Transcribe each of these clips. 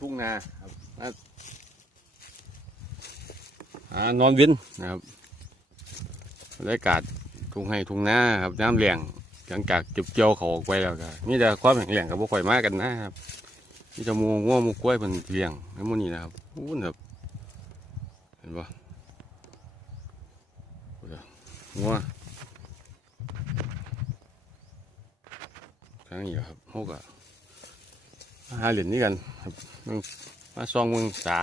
ทุ่งนาครับนอนเวินนะครับบรรยากาศทุ่งให้ทุ่งนาครับน้ำเลี้ยงหลังจากเก็บเกี่ยวเขาออกไปแล้วก็มีแต่ความแข็งแรงกับพวกข่อยมากกันนะครับมีแต่หมูง่วมูกล้วยเป็นเลี้ยงทั้งหมดนี้นะครับอู้นครับเห็นปะงัวทั้งนี้ครับพวกอะ หาเหรียญนี้กันครับเบิ่งมาซองเบิ่งสา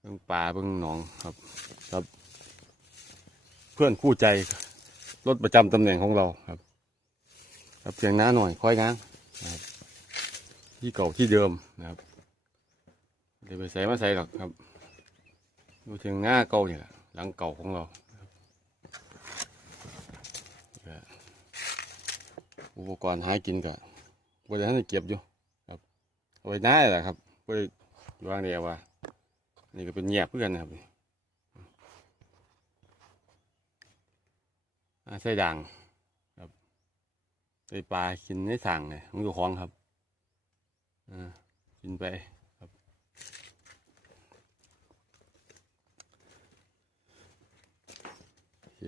เบิ่งป่าเบิ่งหนองครับ ครับ เพื่อนคู่ใจรถประจำตำแหน่งของเราครับ ครับเพียงน้าหน่อยค่อยง้างนะครับที่เก่าที่เดิมนะครับเดี๋ยวไปใส่มาใส่หรอกครับดูเพียงหน้าเก่าเนี่ยแหละหลังเก่าของเราอุปกรณ์หากินก็บริษัทเก็บอยู่ ไว้หน้าแหละครับบริวางเดียวว่านี่ก็เป็นแยบเพื่อนนะครับอ่าใส่ด่างครับใส่ปลากินในสั่งเลยมันอยู่คลองครับอ่ากินไปครับ โอเค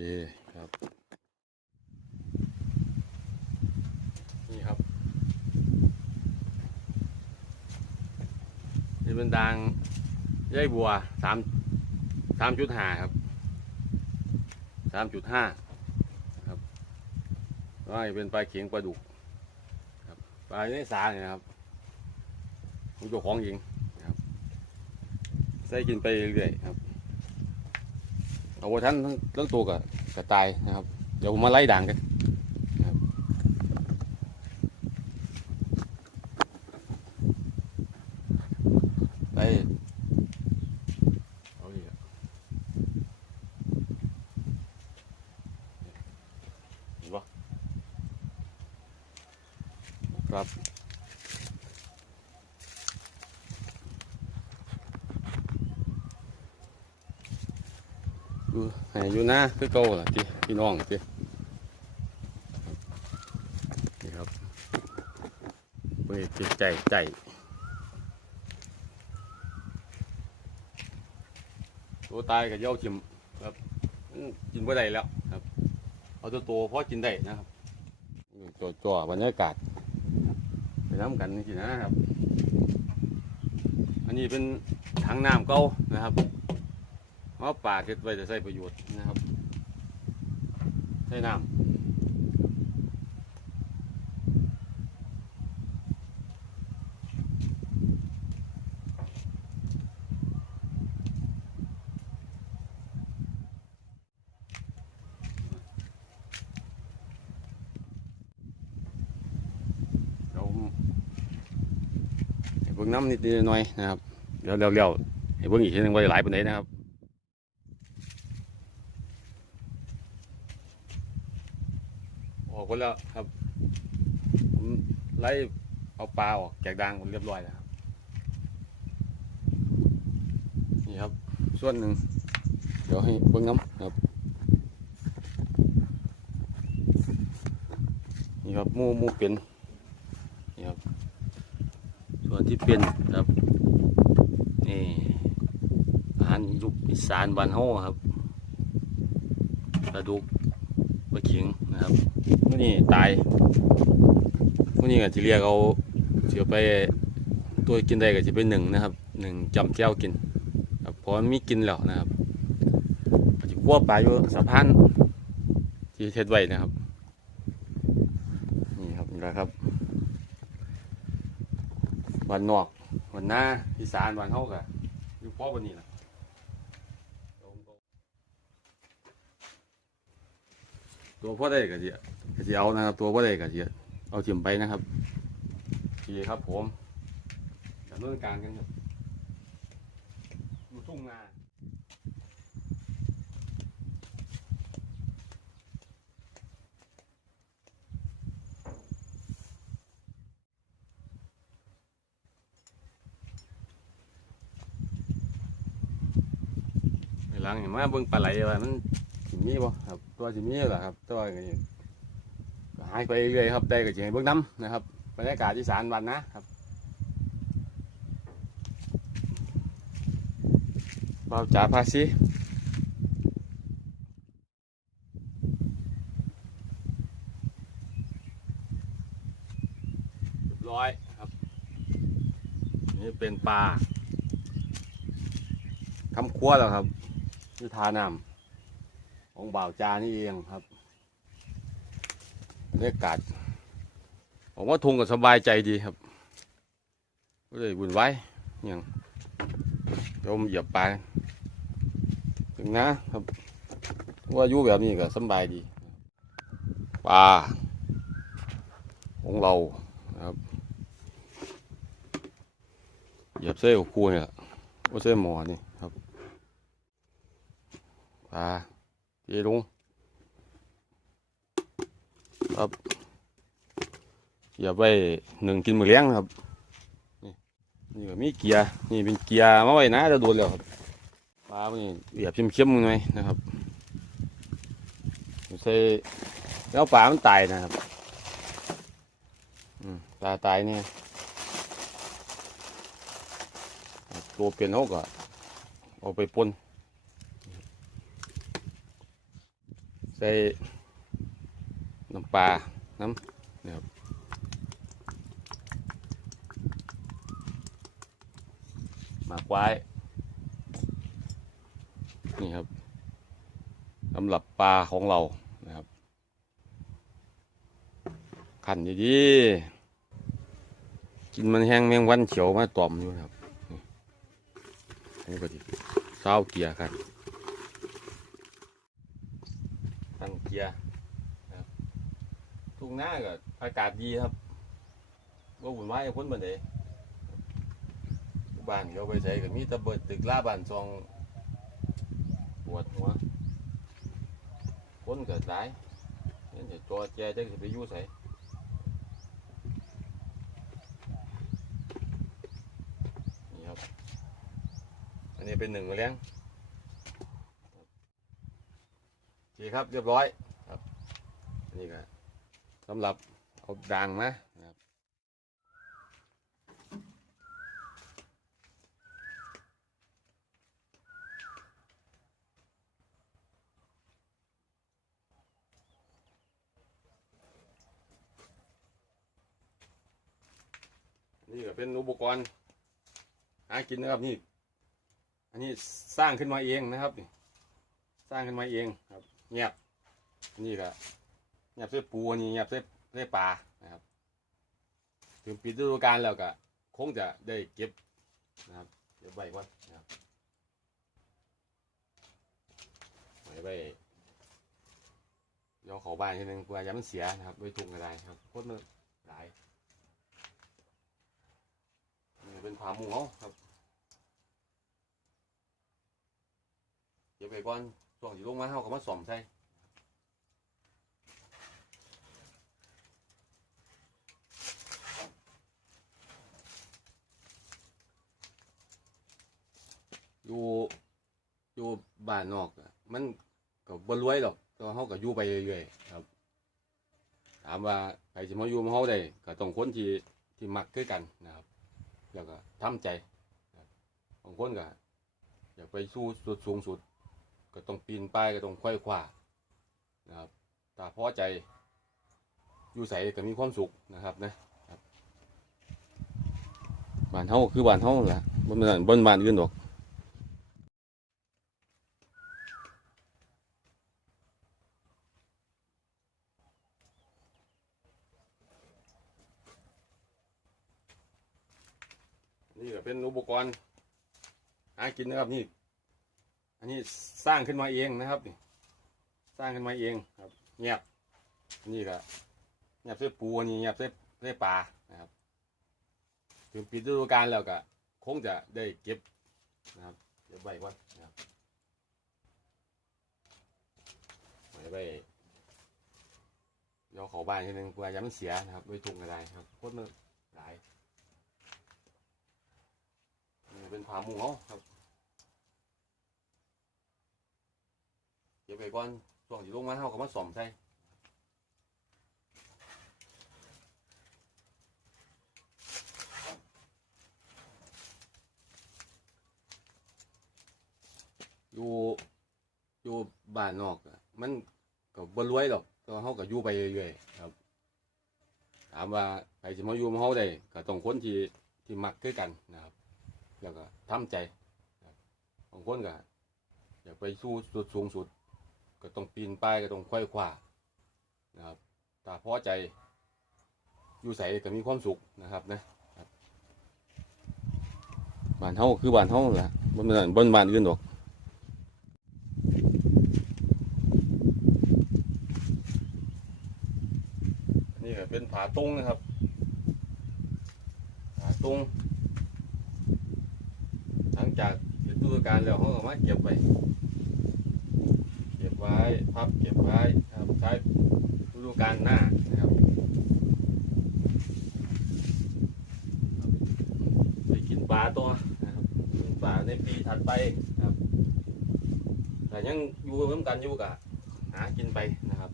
ครับ นี่ครับนี่ เป็นด่างย่ายบัวสามสามจุดห้าครับสามจุดห้าว่าจะเป็นปลาเข็งปลาดุกครับปลาในสาเนี่ยครับผมเจ้าของเองนะครับใส่กินไปเรื่อยๆครับเอาไว้ท่านทั้งทั้งตัวกับกับตายนะครับ เดี๋ยวผมมาไล่ด่างกันนะครับไปเอาอีกแล้วเห็นปะ ครับดูให้อยู่ นะคือเก่าล่ะที่พี่น้องที่นี่ครับเปิดจิตใจใจตัวตายกับเย้าจิมครับกินบ่ได้แล้วครับ เอาตัวโตพอกินได้นะครับจ่อจ่อๆบรรยากาศไปทำกันนี่สินะครับ อันนี้เป็นถังน้ำเก่านะครับ เพราะป่าเก็บไว้จะใช้ประโยชน์นะครับใช้น้ำเราเบิ่งน้ำนิดหน่อยนะครับเดี๋ยวเร็วๆให้เบิ่งอีกทีนึงว่าหลายปานใดนะครับ แล้วครับ ผมไล่เอาปลาออกจากด่างผมเรียบร้อยแล้วครับ นี่ครับ ส่วนหนึ่ง เดี๋ยวให้เบิ่งน้ำครับ นี่ครับมูมูเป็น นี่ครับ ส่วนที่เป็นครับ นี่อาหารยุคอีสานบ้านเฮาครับปลาดุก ลาเข็งนะครับมื่อนี้ตายมื่อนี้ก็จะเรียกเอาเสียไปตัวกินได้ก็จะเป็นหนึ่งนะครับหนึ่งจำแก้วกินครับเพราะมันมีกินแล้วนะครับจะคั่วปลาอยู่สะพานที่เทศไว้นะครับนี่ครับนี่แหละครับวันนอกวันหน้าอีสานวันเฮากะอยู่พ่อวันนี้ล่ะ ตัวพ่อได้ก็สิก็สิเอานะครับ ตัวพ่อได้ก็สิเอาถิ่มไปนะครับดีครับผมดำเนินการกันครับอยู่ทุ่งนาหลังเห็นมาเบิ่งปลาไหลว่ามัน มีบ่ครับตัวสิมีแหละครับตัวก็นี่ก็หายไปเรื่อยครับได้ก็สิให้เบิ่งน้ำนะครับบรรยากาศอีสานวันนะครับเราจ่าพาซีเรียบร้อยครับ นี่เป็นปลาคำครัวแล้วครับที่ทาน้ำ ของบ่าวจานี่เองครับบรรยากาศผมว่าทุงก็สบายใจดีครับก็เลยบุญไว้อยังโยมเหยียบปถึงนะครับ ว่าอยู่แบบนี้ก็สบายดีปลาของเราครับเหยียบเส้นคูเนี่ยว่าเส้นหมอนี่ครับปลา เจลุงครับเหยียบไว้หนึ่งกินมือเลี้ยงครับ นี่นี่ก็มีเกียร์นี่เป็นเกียร์มาไว้นะจะโดนแล้วครับปลานี่เหยียบเข้มๆหน่อยนะครับใส่แล้วปลามันตายนะครับอืมปลาตายเนี่ยตัวเปลี่ยนเขาก็เอาไปปน ใส่น้ำปลาน้ำนี่ครับหมากไว้นี่ครับสำหรับปลาของเรานะครับขันดีๆกินมันแห้งแมงวันเขียวมาตอมอยู่นะครับผมก็จะเศร้าเกียร์ครับตั้งเกี ยครับทุ่งหน้าก็อากาศดีครับว่าหุ่นไม้พ้นบันไดบ้านเขาไปใส่ก็มีตะเบิดตึกล่าบ้านซองปวดหัวคนก็ตายนี่จะจอแจจะไปอยู่ใส่นี่ครับ อันนี้เป็นหนึ่งเลี้ยงโอเครับเรียบร้อย นนี้ก็สำหรับเอาด่างนะนะครับนี่ก็เป็นอุปกรณ์หากินนะครับนี่ อันนี้สร้างขึ้นมาเองนะครับนี่สร้างขึ้นมาเองครับเงียบนนี่ก็ เงียบเส้ปูอันนี้เงียบเส้เส้ปลานะครับ ถึงปิดฤดูกาลแล้วก็คงจะได้เก็บนะครับเก็บไว้ก่อนนะครับไว้ไว้เดี๋ยวเขาบ้านทีนึงเพื่อย้ำเสียนะครับไว้ถุงอะไรครับโคตรมันหลายนี่เป็นผาหมูเขาครับเดี๋ยวไปก่อนช่วงที่ลงมาเฮาก็มาซ่อมใช่ อยู่อยู่บ้านนอกอะมันก็บ่รวยหรอกแต่ว่าเฮาก็อยู่ไปเรื่อยๆครับ ถามว่าใครสิมาอยู่มาเฮาได้ก็ต้องคนที่ที่มักคือกันนะครับ แล้วก็ทำใจบางคนก็อยากไปสู้สุดสูงสุด ก็ต้องปีนป้ายก็ต้องค่อยคว้านะครับถ้าพอใจอยู่ใส่ก็มีความสุขนะครับนะบ้านเฮาคือบ้านเฮาแหละบนบ้านบนบ้านอื่นดอก นี่ก็เป็นอุปกรณ์หากินนะครับนี่ อันนี้สร้างขึ้นมาเองนะครับนี่สร้างขึ้นมาเองครับเงียบนี่ก็เงียบเส้ปูนี้เงียบเส้เส้ปลานะครับถึงปิดฤดูกาลแล้วก็คงจะได้เก็บนะครับเก็บไว้ก่อนนะครับไว้ไว้เดี๋ยวเขาบ้านทีนึงเพื่อย้ำมันเสียนะครับไว้ถุงอะไรครับโคตรมัน เป็นผาหมูเขาครับเก็บไปก่อนส่วนที่ลงมาเท่ากับมาสอมใช่อยู่อยู่บ้านนอก มันก็บ่รวยหรอกก็เขาก็อยู่ไปเรื่อยๆครับ ถามว่าใครสิมาอยู่มาเขาได้ก็ต้องคนที่ที่มักคือกันนะครับ แล้วก็ทำใจบางคนก็อยากไปสู้สุดสูงสุด ก็ต้องปีนป้ายก็ต้องค่อยคว้านะครับถ้าพอใจอยู่ใส่ก็มีความสุขนะครับนะบ้านเฮาคือบ้านเฮาแหละบนบ้านบนบ้านอื่นดอกนี่ก็เป็นผาตุงนะครับผาตุงหลังจากเสร็จฤดู กาลแล้วเขาก็มาเก็บไว้เก็บไว้พับเก็บไว้ครับใช้ฤดูกาลหน้านะครับไปกินปลาตัวนะครับกินปลาในปีถัดไปนะครับ แต่ยังอยู่เหมือนกันอยู่กับหากินไปนะครับ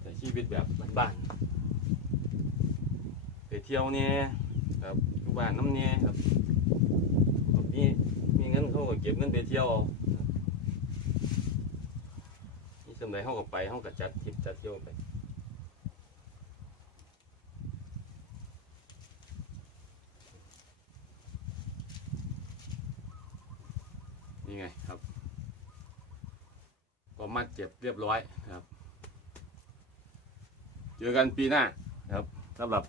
แต่ชีวิตแบบบ้านๆไปเที่ยวเนี่ยครับอยู่บ้านน้ำเนี่ยครับแบบนี้ มีเงินเขาก็เก็บเงินไปเที่ยวเอานี่สมัยเขาก็ไปเขาก็จัดทริปจัดเที่ยวไปนี่ไงครับ ก็มัดเจ็บเรียบร้อยครับ เจอกันปีหน้าครับสำหรับ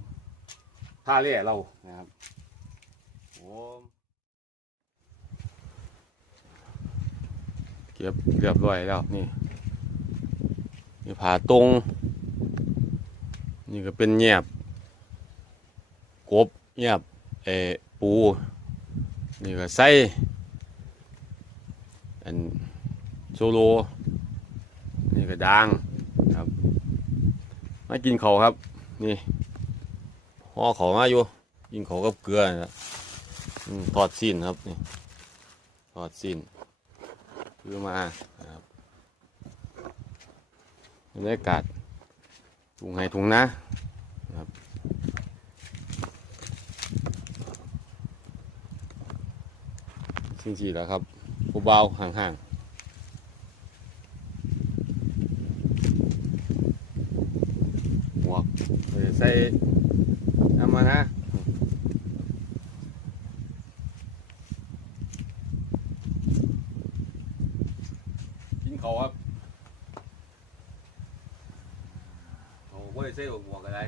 ท่าเรือเรานะครับโอ้ เก็บเรียบร้อยแล้วนี่นี่ผาตรง นี่ก็เป็นแยบกบแยบเอปู นี่ก็ไส้อันโซโล นี่ก็ดางครับมากินเขาครับ นี่ห่อเขามาอยู่กินเขากับเกลือนะอืมทอดสิ้นครับนี่ทอดสิ้น คือมานะครับบรรยากาศถุงไห้ถุงนะนะครับสิ่งที่แล้วครับผู้เบาห่างๆใส่น้ำมานะ กินเขาวครับเขาไม่ได้ใส่หมวกอะไร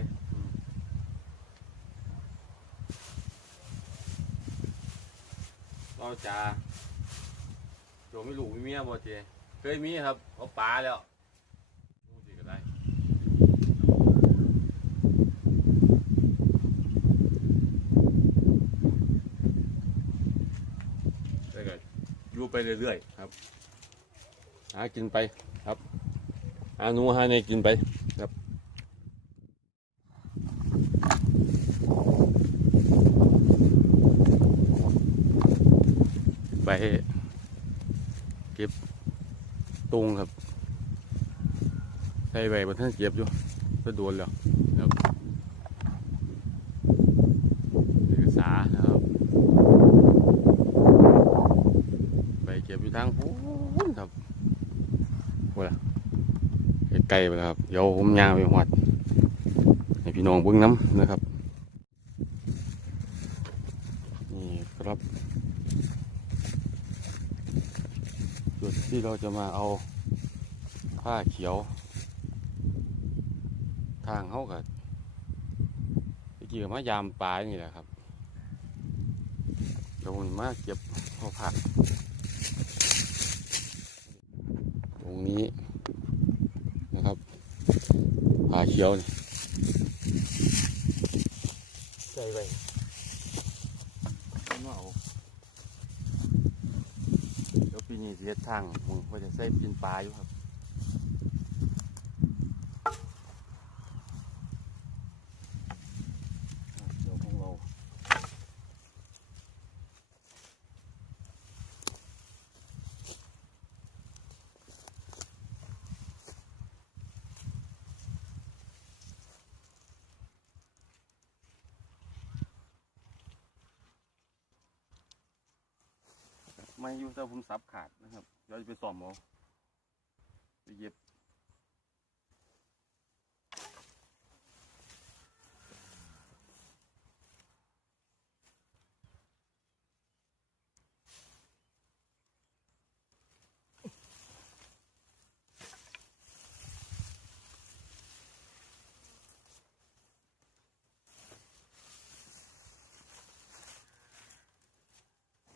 เราจะโจไม่ลูกไม่เมียบ่เจเคยมีครับเขาปลาแล้วดูสิก็ได้แล้วก็อยู่ไปเรื่อยๆครับ หากินไปครับหาหนูหาในกินไปครับ ไปเก็บตุงครับใส่ใบบนท่านเก็บอยู่ก็โดนแล้วครับเอกสารนะครับไปเก็บอยู่ทางพูนครับไกลไปแล้วครับเดี๋ยวผมยางไปหวัดให้พี่น้องเบิ่งน้ำนะครับ นี่ครับจุด ที่เราจะมาเอาผ้าเขียว ทางเขากับตะกี้ก็มายามปลายนี่แหละครับเดี๋ยวผมมาเก็บเอาผัก ตรงนี้นะครับผ้าเขียวนี่ใส่ไปมาเอาเดี๋ยวปี นี้เฮ็ดทางมึงว่าจะใส่ปีนปลาอยู่ครับอะเดี๋ยวของเรา ไม่อยู่แต่ผมสับขาดนะครับเดี๋ยวจะไปซ่อมเอาไปเย็บ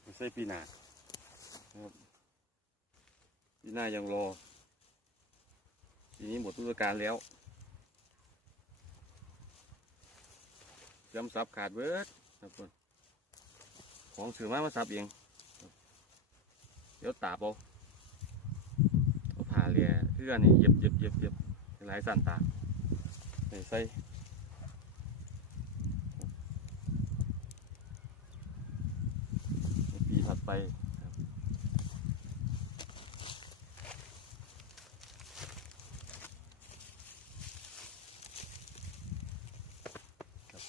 ไม่ใช่ปีนา ครับปีหน้ายังรอปีนี้หมดฤดูกาลแล้วจำสับขาดเบิดครับคนของสื่อมามาสับเองเดี๋ยวตาบเอาเอาผ่าเลียเพื่อนนี่เย็บเย็บเย็บเย็บหลายสันตาใส่ใส่ปีถัดไปครับ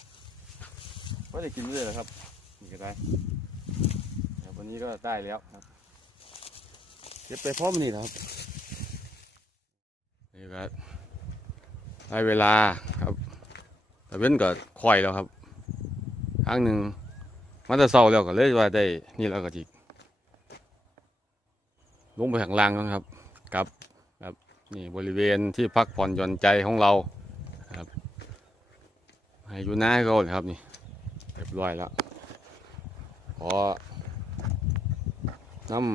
ก็ ได้กินเรื่อยๆครับนี่ก็ได้ครับวันนี้ก็ได้แล้วครับเก็บไปพร้อมนี่นะครับนี่ก็ได้เวลาครับ แต่เว้นก็ค่อยแล้วครับครั้งหนึ่งมันจะเศร้าแล้วก็เลยว่าได้นี่แล้วก็จีลงไปข้างล่างแล้วครับกับครับนี่บริเวณที่พักผ่อนหย่อนใจของเราครับให้อยู่หน้าให้เขาเลยครับนี่ เรียบร้อยแล้วขอน้ำ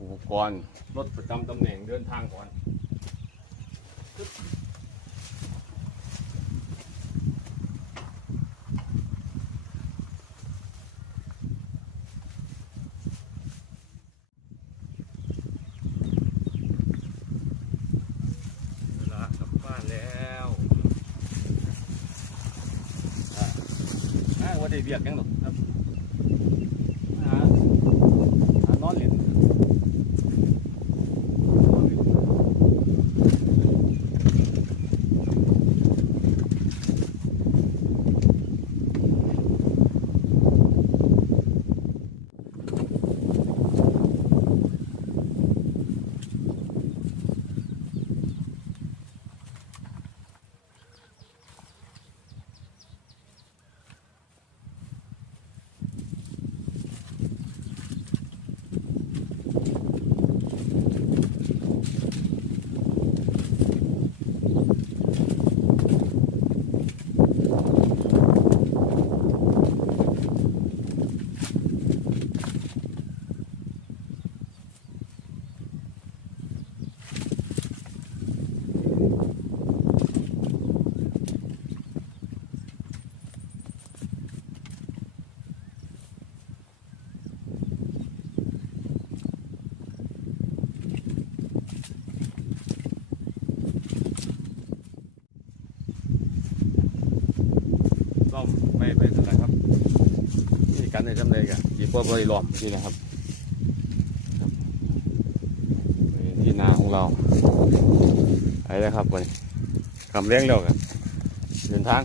อุปกรณ์รถประจำตำแหน่งเดินทางก่อนเวลากลับบ้านแล้ว อ่าว่า ได้เบียกยังหรอกครับ ไม่ไม่เป็นไรครับนี่กันในจำเลยกันดีกว่าบริลอมนี่นะครับครับนี่ที่นาของเราไปแล้วครับวันนี้คำเลี้ยงเรากันเดินทาง